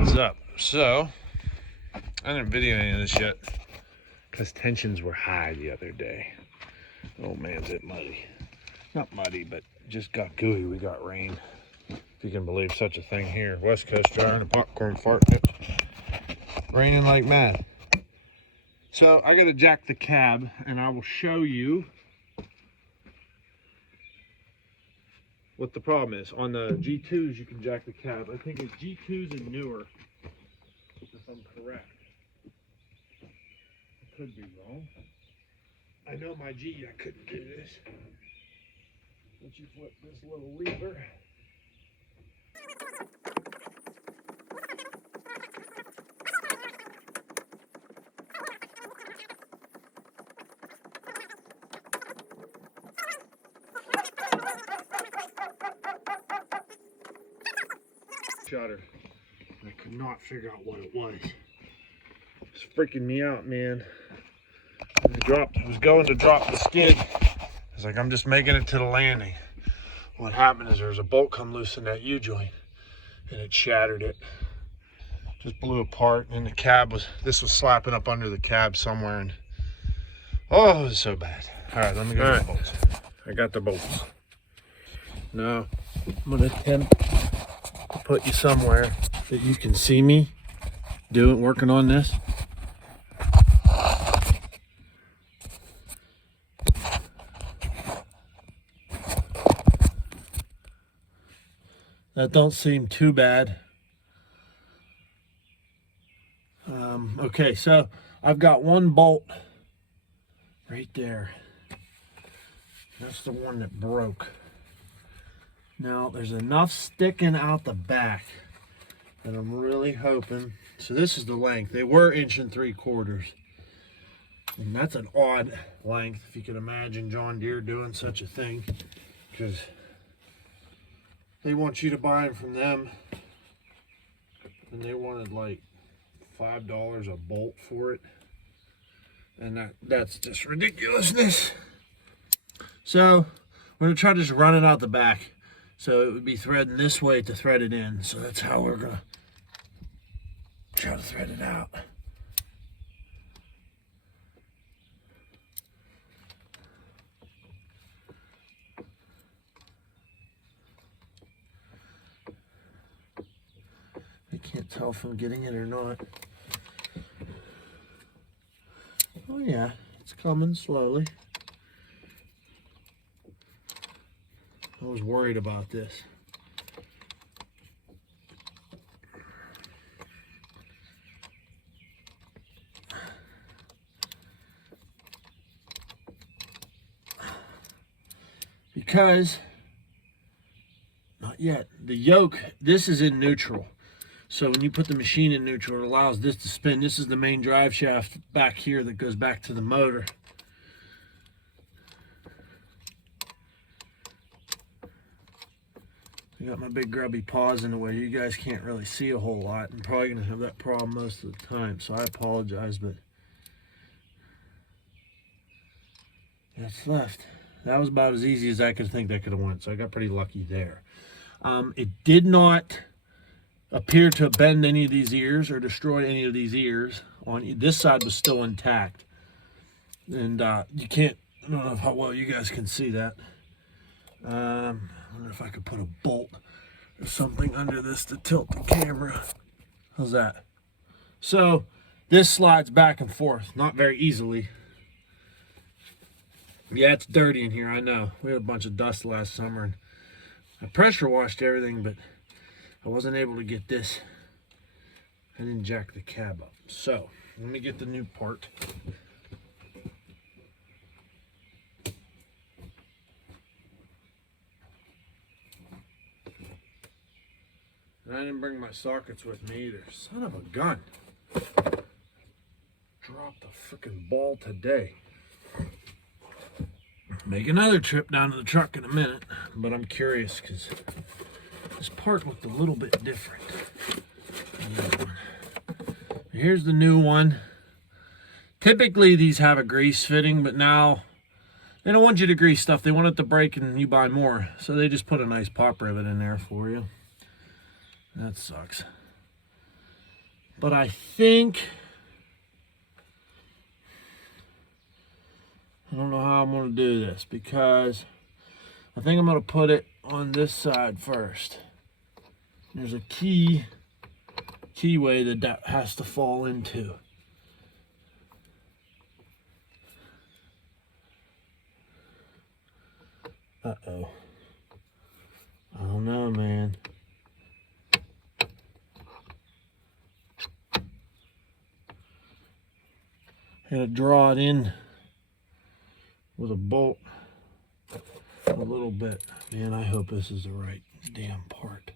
What's up? So, I didn't video any of this yet because tensions were high the other day. Oh man's it muddy. Not muddy, but just got gooey. We got rain. If you can believe such a thing here. West Coast drying and popcorn farting. Raining like mad. So, I gotta jack the cab and I will show you what the problem is. On the G2s, you can jack the cab. I think it's G2s and newer, if I'm correct. I could be wrong. I know my G, I couldn't do this. Once you flip this little lever. Shutter. I could not figure out what it was. It's freaking me out, man. I was going to drop the skid. I was like, I'm just making it to the landing. What happened is there was a bolt come loose in that U-joint and it shattered it. Just blew apart, and the cab this was slapping up under the cab somewhere, and oh, it was so bad. All right, let me go get the bolts. I got the bolts. Now, I'm gonna attempt to put you somewhere that you can see me working on this. That don't seem too bad. Okay, so I've got one bolt right there. That's the one that broke. Now there's enough sticking out the back that I'm really hoping. So this is the length. They were 1 3/4 inches. And that's an odd length, if you can imagine John Deere doing such a thing, because they want you to buy them from them, and they wanted like $5 a bolt for it, and that's just ridiculousness. So we're gonna try to just run it out the back, so it would be threading this way to thread it in. So that's how we're gonna try to thread it out. I can't tell if I'm getting it or not. Oh yeah, it's coming slowly. I was worried about this. Because, not yet, the yoke, this is in neutral. So when you put the machine in neutral, it allows this to spin. This is the main drive shaft back here that goes back to the motor. I got my big grubby paws in the way. You guys can't really see a whole lot. I'm probably going to have that problem most of the time, so I apologize, but that's left. That was about as easy as I could think that could have went, so I got pretty lucky there. It did not appear to bend any of these ears or destroy any of these ears. On this side was still intact, and you can't, I don't know how well you guys can see that. I wonder if I could put a bolt or something under this to tilt the camera. How's that? So this slides back and forth, not very easily. Yeah, it's dirty in here, I know. We had a bunch of dust last summer, and I pressure washed everything, but I wasn't able to get this. I didn't jack the cab up. So, let me get the new part. And I didn't bring my sockets with me either. Son of a gun. Dropped a freaking ball today. Make another trip down to the truck in a minute, but I'm curious because this part looked a little bit different. Here's the new one. Typically these have a grease fitting, but now they don't want you to grease stuff. They want it to break and you buy more. So they just put a nice pop rivet in there for you. That sucks. But I think, I don't know how I'm going to do this, because I think I'm going to put it on this side first. There's a keyway that has to fall into. Uh-oh. I don't know, man. I gotta draw it in with a bolt a little bit. Man, I hope this is the right damn part.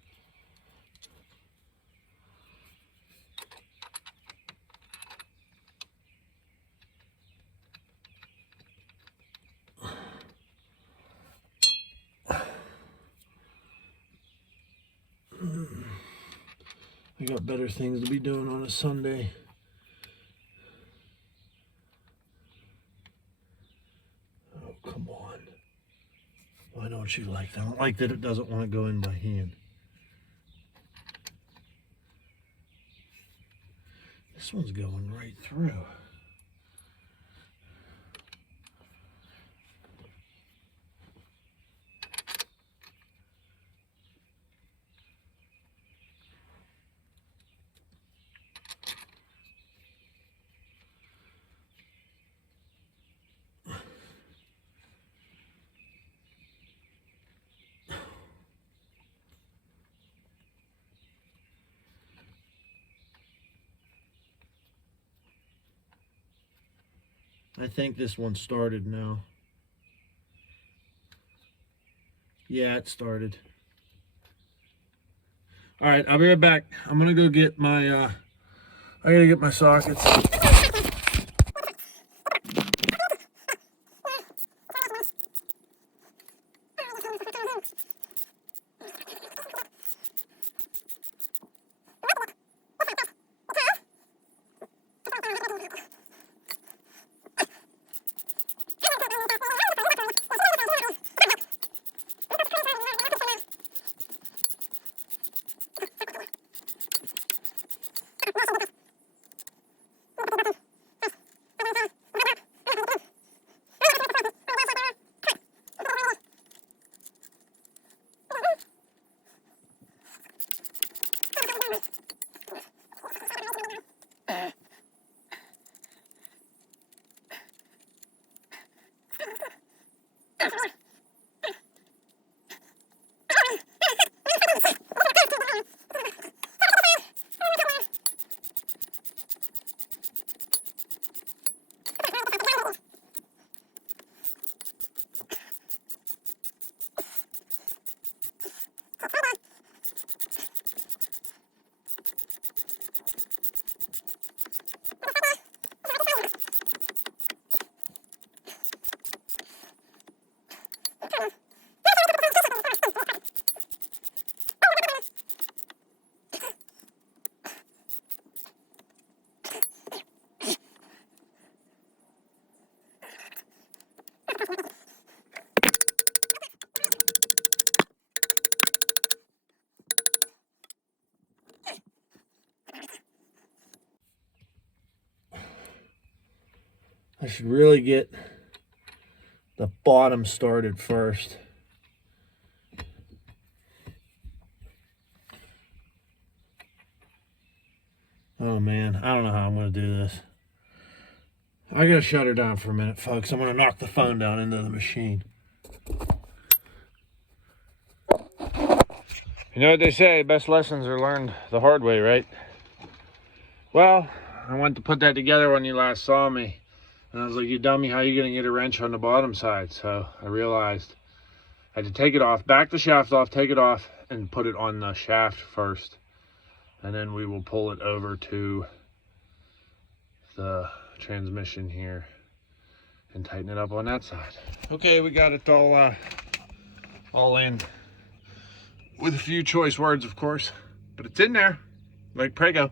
I got better things to be doing on a Sunday. Oh, come on. Well, I know what you like. I don't like that it doesn't want to go in by hand. This one's going right through. I think this one started now. Yeah, it started. All right, I'll be right back. I'm gonna go get my, I gotta get my sockets. I should really get the bottom started first. Oh man, I don't know how I'm going to do this. I gotta shut her down for a minute, folks. I'm going to knock the phone down into the machine. You know what they say, best lessons are learned the hard way, right? Well, I went to put that together when you last saw me. And I was like, you dummy, how are you going to get a wrench on the bottom side? So I realized I had to take it off, back the shaft off, take it off, and put it on the shaft first. And then we will pull it over to the transmission here and tighten it up on that side. Okay, we got it all in. With a few choice words, of course. But it's in there, like Prego.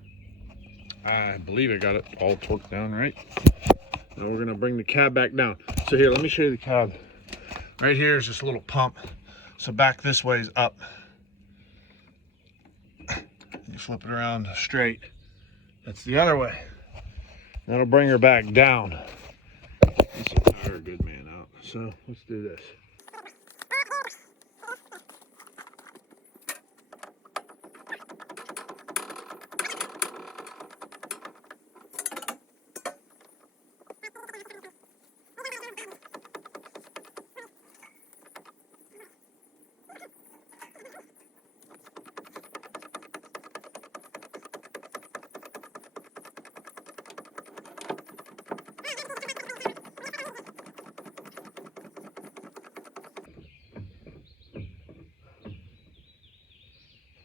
I believe I got it all torqued down right. Now we're gonna bring the cab back down. So here, let me show you the cab. Right here is just a little pump. So back this way is up. You flip it around straight, That's the other way. That'll bring her back down. This will tire a good man out. So let's do this.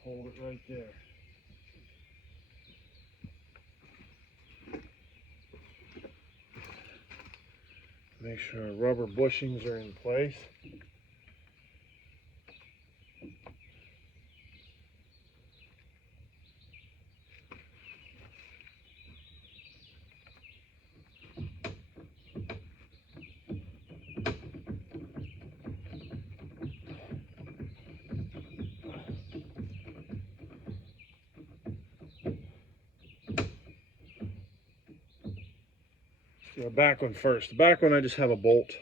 Hold it right there. Make sure our rubber bushings are in place. The back one first. The back one I just have a bolt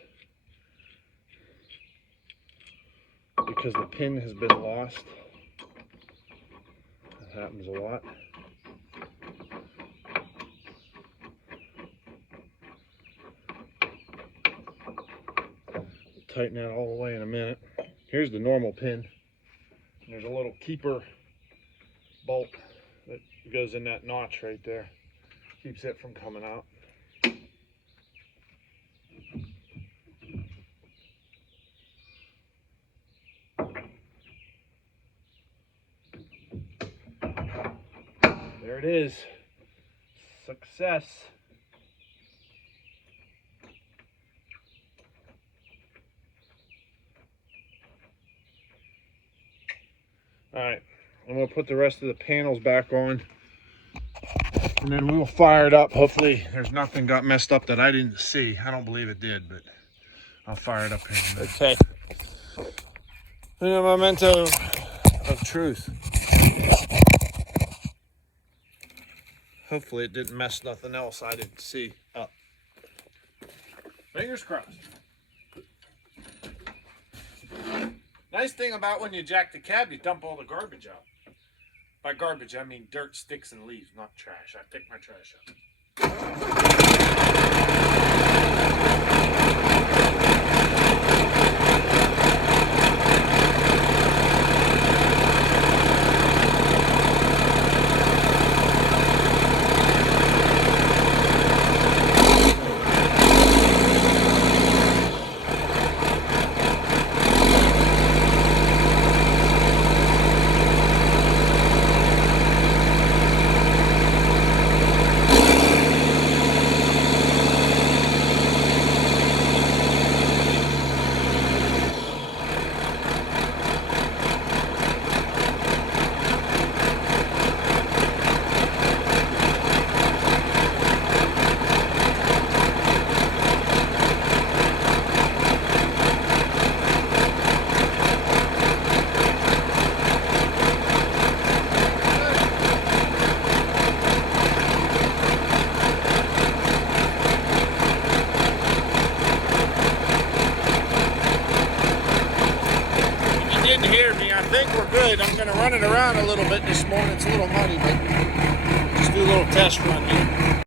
because the pin has been lost. That happens a lot. We'll tighten that all the way in a minute. Here's the normal pin. There's a little keeper bolt that goes in that notch right there. Keeps it from coming out. There it is. Success. Alright, I'm going to put the rest of the panels back on. And then we will fire it up. Hopefully there's nothing got messed up that I didn't see. I don't believe it did, but I'll fire it up here in a minute. Okay. And a memento of truth. Hopefully it didn't mess nothing else I didn't see up. Fingers crossed. Nice thing about when you jack the cab, you dump all the garbage out. By garbage, I mean dirt, sticks, and leaves, not trash. I pick my trash up. I think we're good. I'm going to run it around a little bit this morning. It's a little muddy, but just do a little test run here.